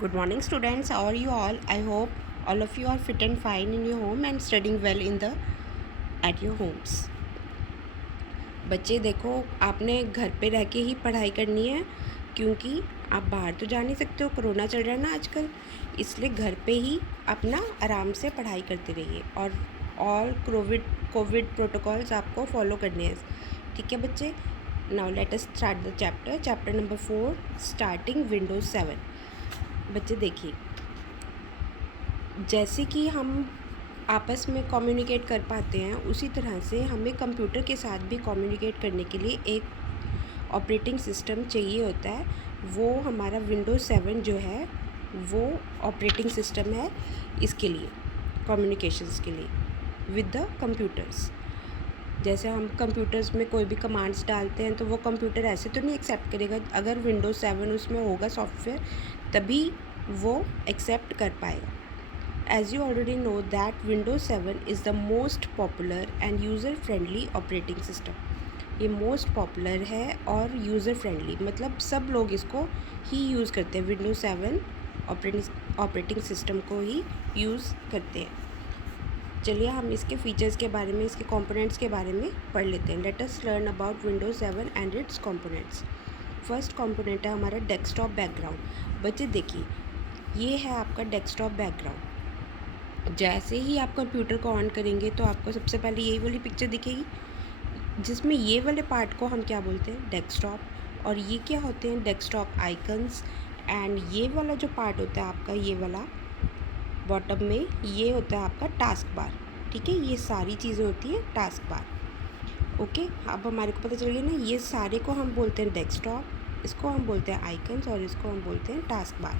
Good morning, students. How are you all? I hope all of you are fit and fine in your home and studying well at your homes. बच्चे देखो, आपने घर पे रह के ही पढ़ाई करनी है क्योंकि आप बाहर तो जा नहीं सकते हो, कोरोना चल रहा है ना आजकल, इसलिए घर पे ही अपना आराम से पढ़ाई करते रहिए और ऑल कोविड प्रोटोकॉल्स आपको फॉलो करने हैं. ठीक है बच्चे. Now let us start the chapter number 4, starting Windows 7. बच्चे देखिए, जैसे कि हम आपस में कम्युनिकेट कर पाते हैं उसी तरह से हमें कंप्यूटर के साथ भी कम्युनिकेट करने के लिए एक ऑपरेटिंग सिस्टम चाहिए होता है. वो हमारा विंडोज 7 जो है वो ऑपरेटिंग सिस्टम है इसके लिए, कम्युनिकेशंस के लिए विद द कंप्यूटर्स. जैसे हम कंप्यूटर्स में कोई भी कमांड्स डालते हैं तो वो कंप्यूटर ऐसे तो नहीं एक्सेप्ट करेगा. अगर विंडोज 7 उसमें होगा सॉफ्टवेयर तभी वो एक्सेप्ट कर पाएगा. As you already know that Windows 7 is the most popular and user friendly operating system. ये most popular है और user friendly, मतलब सब लोग इसको ही यूज़ करते हैं. Windows 7 ऑपरेटिंग सिस्टम को ही यूज़ करते हैं. चलिए हम इसके फीचर्स के बारे में, इसके कंपोनेंट्स के बारे में पढ़ लेते हैं. Let us learn about Windows 7 and it's components. First component है हमारा डेस्कटॉप बैकग्राउंड. बच्चे देखिए, ये है आपका डेस्कटॉप बैकग्राउंड. जैसे ही आप कंप्यूटर को ऑन करेंगे तो आपको सबसे पहले यही वाली पिक्चर दिखेगी जिसमें ये वाले पार्ट को हम क्या बोलते हैं, डेस्कटॉप. और ये क्या होते हैं, डेस्कटॉप आइकन्स. एंड ये वाला जो पार्ट होता है आपका, ये वाला बॉटम में, ये होता है आपका टास्क बार. ठीक है, ये सारी चीज़ें होती हैं टास्क बार. ओके, अब हमारे को पता चल गया ना, ये सारे को हम बोलते हैं डेस्कटॉप, इसको हम बोलते हैं आइकन्स और इसको हम बोलते हैं टास्क बार.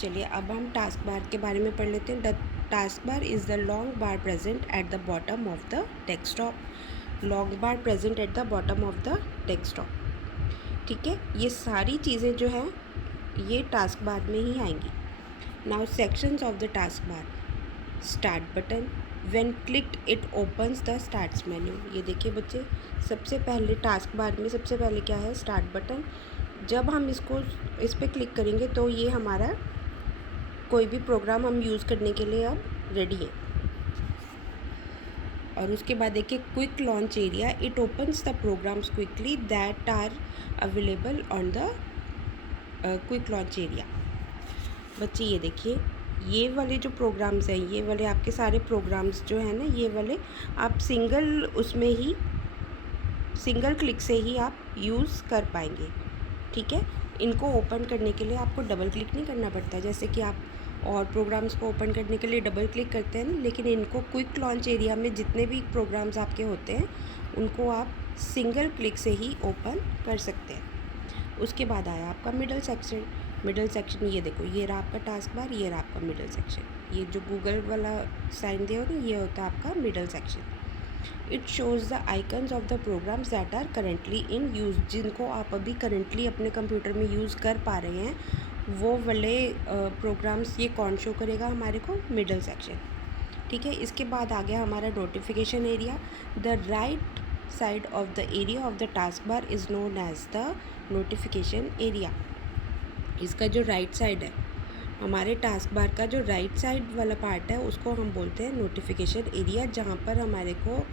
चलिए अब हम टास्क बार के बारे में पढ़ लेते हैं. The task bar is the long bar present at the bottom of the desktop. Long bar present at the bottom of the desktop. ठीक है, ये सारी चीज़ें जो हैं ये टास्क बार में ही आएंगी. Now sections of the task bar. Start button, when clicked it opens the starts menu. ये देखिए बच्चे, सबसे पहले टास्क बार में सबसे पहले क्या है, स्टार्ट बटन. जब हम इस पर क्लिक करेंगे तो ये हमारा कोई भी प्रोग्राम हम यूज़ करने के लिए अब रेडी है. और उसके बाद देखिए quick launch area. It opens the programs quickly that are available on the quick launch area. बच्चे ये देखिए, ये वाले जो प्रोग्राम्स हैं, ये वाले आपके सारे प्रोग्राम्स जो हैं ना, ये वाले आप सिंगल क्लिक से ही आप यूज़ कर पाएंगे. ठीक है, इनको ओपन करने के लिए आपको डबल क्लिक नहीं करना पड़ता, जैसे कि आप और प्रोग्राम्स को ओपन करने के लिए डबल क्लिक करते हैं ना, लेकिन इनको क्विक लॉन्च एरिया में जितने भी प्रोग्राम्स आपके होते हैं उनको आप सिंगल क्लिक से ही ओपन कर सकते हैं. उसके बाद आया आपका मिडल सेक्शन. ये देखो, ये रहा आपका टास्क बार, ये रहा आपका मिडल सेक्शन. ये जो गूगल वाला साइन दिया होगा ये होता है आपका middle section. It shows the icons of the programs that are currently in use. जिनको आप अभी करेंटली अपने कंप्यूटर में यूज़ कर पा रहे हैं वो वाले प्रोग्राम्स ये कौन शो करेगा हमारे को, मिडल सेक्शन. ठीक है, इसके बाद आ गया हमारा notification area. The right side of the area of the task bar is known as the notification area. इसका जो राइट साइड है, हमारे टास्क बार का जो राइट साइड वाला पार्ट है उसको हम बोलते हैं नोटिफिकेशन एरिया, जहाँ पर हमारे को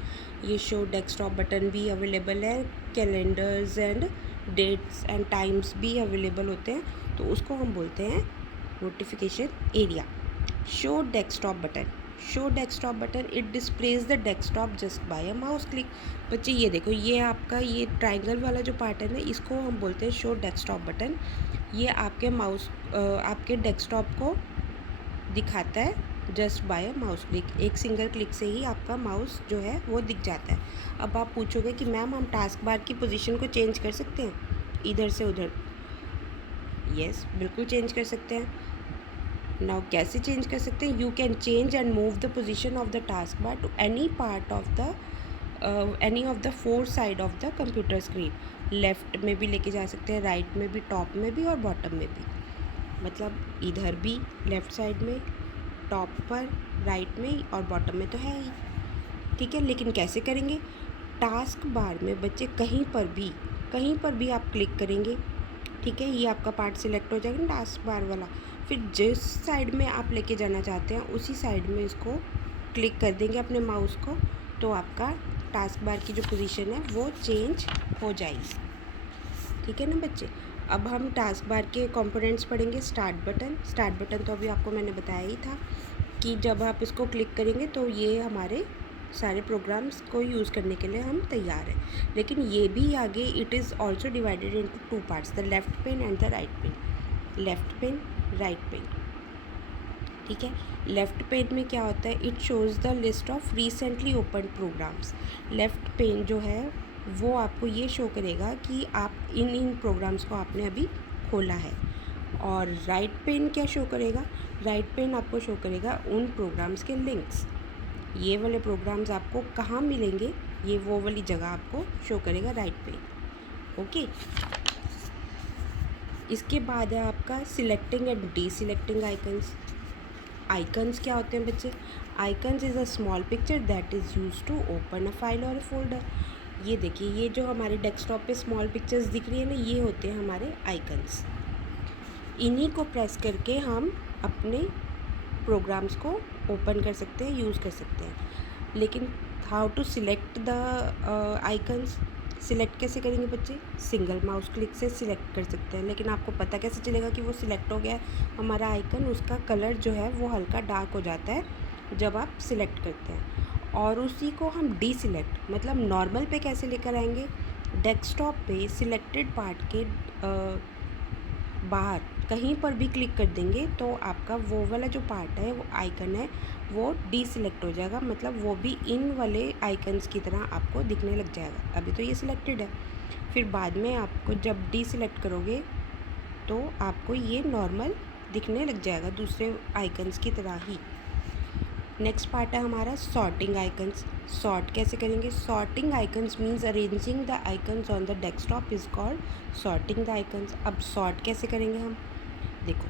ये शो डेस्कटॉप बटन भी अवेलेबल है, calendars and dates and times भी अवेलेबल होते हैं, तो उसको हम बोलते हैं notification area. Show desktop button, it displays the desktop just by a mouse click. बच्चे ये देखो, ये आपका ये ट्राइंगल वाला जो पार्ट है ना, इसको हम बोलते हैं शो डेस्कटॉप बटन. ये आपके डेस्कटॉप को दिखाता है just by a mouse click. एक सिंगल क्लिक से ही आपका माउस जो है वो दिख जाता है. अब आप पूछोगे कि मैम हम टास्क बार की पोजीशन को चेंज कर सकते हैं इधर से उधर. यस, बिल्कुल चेंज कर सकते हैं. नाउ कैसे चेंज कर सकते हैं, you can change and move the position of the task bar to any part of the four side of the computer screen. Left में भी लेके जा सकते हैं, राइट में भी, टॉप में भी और बॉटम में भी. मतलब इधर भी लेफ़्ट साइड में, टॉप पर, राइट में और बॉटम में तो है ही. ठीक है, लेकिन कैसे करेंगे, टास्क बार में बच्चे कहीं पर भी आप क्लिक करेंगे ठीक है, ये आपका पार्ट सिलेक्ट हो जाएगा टास्क बार वाला। फिर जिस साइड में आप लेके जाना चाहते हैं उसी साइड में इसको क्लिक कर देंगे अपने माउस को, तो आपका टास्क बार की जो पोजीशन है वो चेंज हो जाएगी। ठीक है ना बच्चे। अब हम टास्क बार के कंपोनेंट्स पढ़ेंगे। स्टार्ट बटन तो अभी आपको मैंने बताया ही था कि जब आप इसको क्लिक करेंगे तो ये हमारे सारे प्रोग्राम्स को यूज़ करने के लिए हम तैयार हैं। लेकिन ये भी आगे it is also divided into 2 parts, the left pane and the right pane. Left pane, right pane. ठीक है, लेफ़्ट पेन में क्या होता है, it shows the list of recently open programs. Left pane जो है वो आपको ये शो करेगा कि आप इन प्रोग्राम्स को आपने अभी खोला है। और राइट पेन क्या शो करेगा, राइट पेन आपको शो करेगा उन प्रोग्राम्स के लिंक्स। ये वाले प्रोग्राम्स आपको कहाँ मिलेंगे, ये वो वाली जगह आपको शो करेगा राइट पेन। ओके, इसके बाद है आपका selecting and deselecting icons. Icons क्या होते हैं बच्चे, icons is a small picture that is use to open a file और अ फोल्डर। ये देखिए, ये जो हमारे डेस्कटॉप पे स्मॉल पिक्चर्स दिख रही है ना, ये होते हैं हमारे आइकन्स। इन्हीं को प्रेस करके हम अपने प्रोग्राम्स को ओपन कर सकते हैं, यूज़ कर सकते हैं। लेकिन how to select the icons, select कैसे करेंगे बच्चे, सिंगल माउस क्लिक से सिलेक्ट कर सकते हैं। लेकिन आपको पता कैसे चलेगा कि वो सिलेक्ट हो गया है हमारा आइकन, उसका कलर जो है वो हल्का डार्क हो जाता है जब आप सिलेक्ट करते हैं। और उसी को हम डीसिलेक्ट मतलब नॉर्मल पे कैसे लेकर आएंगे, डेस्कटॉप पे सिलेक्टेड पार्ट के बाहर कहीं पर भी क्लिक कर देंगे तो आपका वो वाला जो पार्ट है, वो आइकन है, वो डीसिलेक्ट हो जाएगा। मतलब वो भी इन वाले आइकन्स की तरह आपको दिखने लग जाएगा। अभी तो ये सिलेक्टेड है, फिर बाद में आपको जब डीसिलेक्ट करोगे तो आपको ये नॉर्मल दिखने लग जाएगा दूसरे आइकन्स की तरह ही। नेक्स्ट पार्ट है हमारा सॉर्टिंग आइकन्स। सॉर्ट कैसे करेंगे, sorting icons means arranging the icons on the desktop is called sorting the icons. अब सॉर्ट कैसे करेंगे हम, देखो,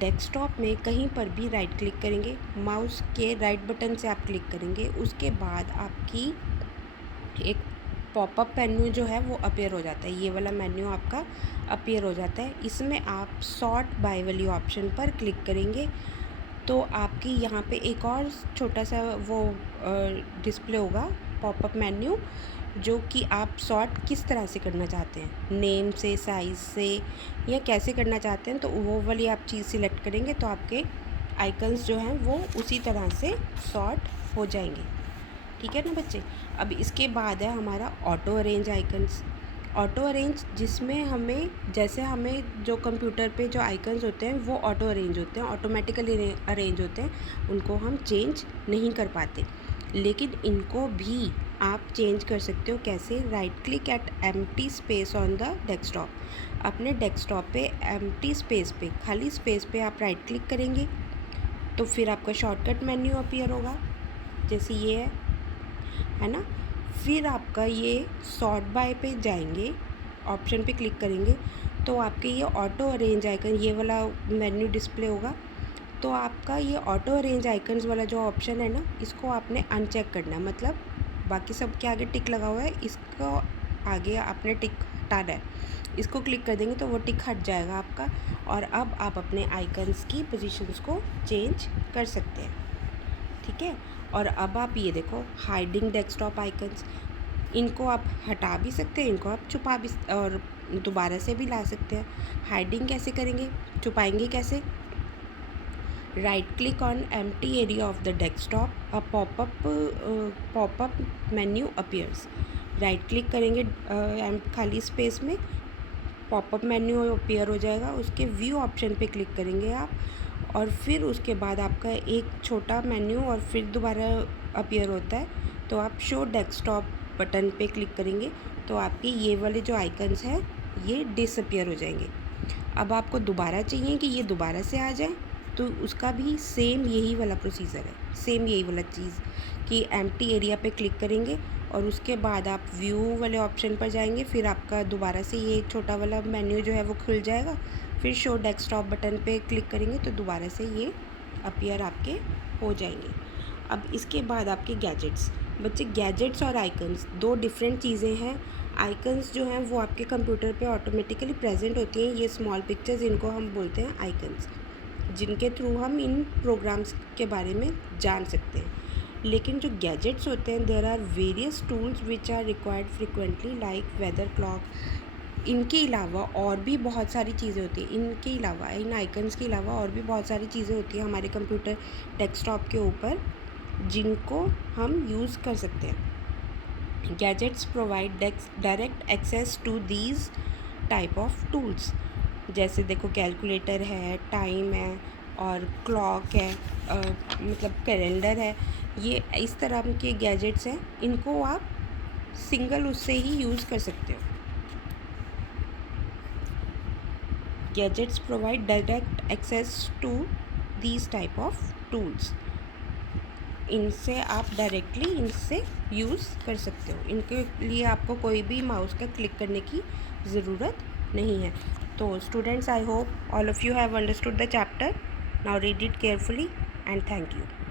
डेस्कटॉप में कहीं पर भी राइट क्लिक करेंगे, माउस के राइट बटन से आप क्लिक करेंगे, उसके बाद आपकी एक पॉपअप मेन्यू जो है वो अपीयर हो जाता है। ये वाला मेन्यू आपका अपीयर हो जाता है। इसमें आप सॉर्ट बाय वाली ऑप्शन पर क्लिक करेंगे तो आपकी यहाँ पे एक और छोटा सा वो डिस्प्ले होगा पॉपअप मेन्यू, जो कि आप सॉर्ट किस तरह से करना चाहते हैं, नेम से, साइज़ से, या कैसे करना चाहते हैं, तो वो वाली आप चीज़ सिलेक्ट करेंगे तो आपके आइकन्स जो हैं वो उसी तरह से सॉर्ट हो जाएंगे। ठीक है ना बच्चे। अब इसके बाद है हमारा auto arrange icons. Auto arrange जिसमें हमें जो कंप्यूटर पे जो आइकन्स होते हैं वो ऑटो अरेंज होते हैं, ऑटोमेटिकली अरेंज होते हैं, उनको हम चेंज नहीं कर पाते। लेकिन इनको भी आप चेंज कर सकते हो। कैसे, right click at empty space on the desktop. अपने डेस्कटॉप पे एम्प्टी स्पेस पे, खाली स्पेस पे आप राइट क्लिक करेंगे तो फिर आपका शॉर्टकट मेन्यू अपीयर होगा, जैसे ये है ना। फिर आपका ये सॉर्ट बाय पे जाएंगे, ऑप्शन पे क्लिक करेंगे तो आपके ये ऑटो अरेंज आइकन, ये वाला मेन्यू डिस्प्ले होगा। तो आपका ये ऑटो अरेंज आइकन्स वाला जो ऑप्शन है ना, इसको आपने अनचेक करना है। मतलब बाकी सब के आगे टिक लगा हुआ है, इसको आगे आपने टिक हटाना है। इसको क्लिक कर देंगे तो वो टिक हट जाएगा आपका, और अब आप अपने आइकन्स की पोजीशंस को चेंज कर सकते हैं। ठीक है। और अब आप ये देखो, हाइडिंग डेस्कटॉप आइकन्स, इनको आप हटा भी सकते हैं, इनको आप छुपा भी और दोबारा से भी ला सकते हैं। हाइडिंग कैसे करेंगे, छुपाएंगे कैसे, right click on empty area of the desktop, a popup menu appears. Right click करेंगे खाली स्पेस में, पॉपअप मेन्यू अपीयर हो जाएगा, उसके व्यू ऑप्शन पे क्लिक करेंगे आप, और फिर उसके बाद आपका एक छोटा मेन्यू और फिर दोबारा अपीयर होता है, तो आप शो डेस्कटॉप बटन पे क्लिक करेंगे तो आपके ये वाले जो आइकन्स हैं ये डिसअपीयर हो जाएंगे। अब आपको दोबारा चाहिए कि ये दोबारा से आ जाए, तो उसका भी सेम यही वाला प्रोसीजर है, सेम यही वाला चीज़ कि एम्प्टी एरिया पे क्लिक करेंगे और उसके बाद आप व्यू वाले ऑप्शन पर जाएंगे, फिर आपका दोबारा से ये छोटा वाला मेन्यू जो है वो खुल जाएगा, फिर शो डेस्कटॉप बटन पे क्लिक करेंगे तो दोबारा से ये अपीयर आपके हो जाएंगे। अब इसके बाद आपके गैजेट्स। बच्चे, गैजेट्स और आइकन्स दो डिफरेंट चीज़ें हैं। आइकन्स जो हैं वो आपके कंप्यूटर पे ऑटोमेटिकली प्रेजेंट होती हैं। ये स्मॉल पिक्चर्स, इनको हम बोलते हैं आइकन्स, जिनके थ्रू हम इन प्रोग्राम्स के बारे में जान सकते हैं। लेकिन जो गैजेट्स होते हैं, there are various tools which are required frequently like weather clock. इनके अलावा और भी बहुत सारी चीज़ें होती हैं। इनके अलावा, इन आइकन्स के अलावा और भी बहुत सारी चीज़ें होती हैं हमारे कंप्यूटर डेस्कटॉप के ऊपर, जिनको हम यूज़ कर सकते हैं। Gadgets provide direct access to these type of tools. जैसे देखो, कैलकुलेटर है, टाइम है, और क्लॉक है, मतलब कैलेंडर है। ये इस तरह के गैजेट्स हैं, इनको आप सिंगल उससे ही यूज़ कर सकते हो। Gadgets provide direct access to these type of tools. इनसे आप डायरेक्टली इनसे यूज़ कर सकते हो। इनके लिए आपको कोई भी माउस का क्लिक करने की ज़रूरत नहीं है। तो students, I hope all of you have understood the chapter. Now read it carefully and thank you.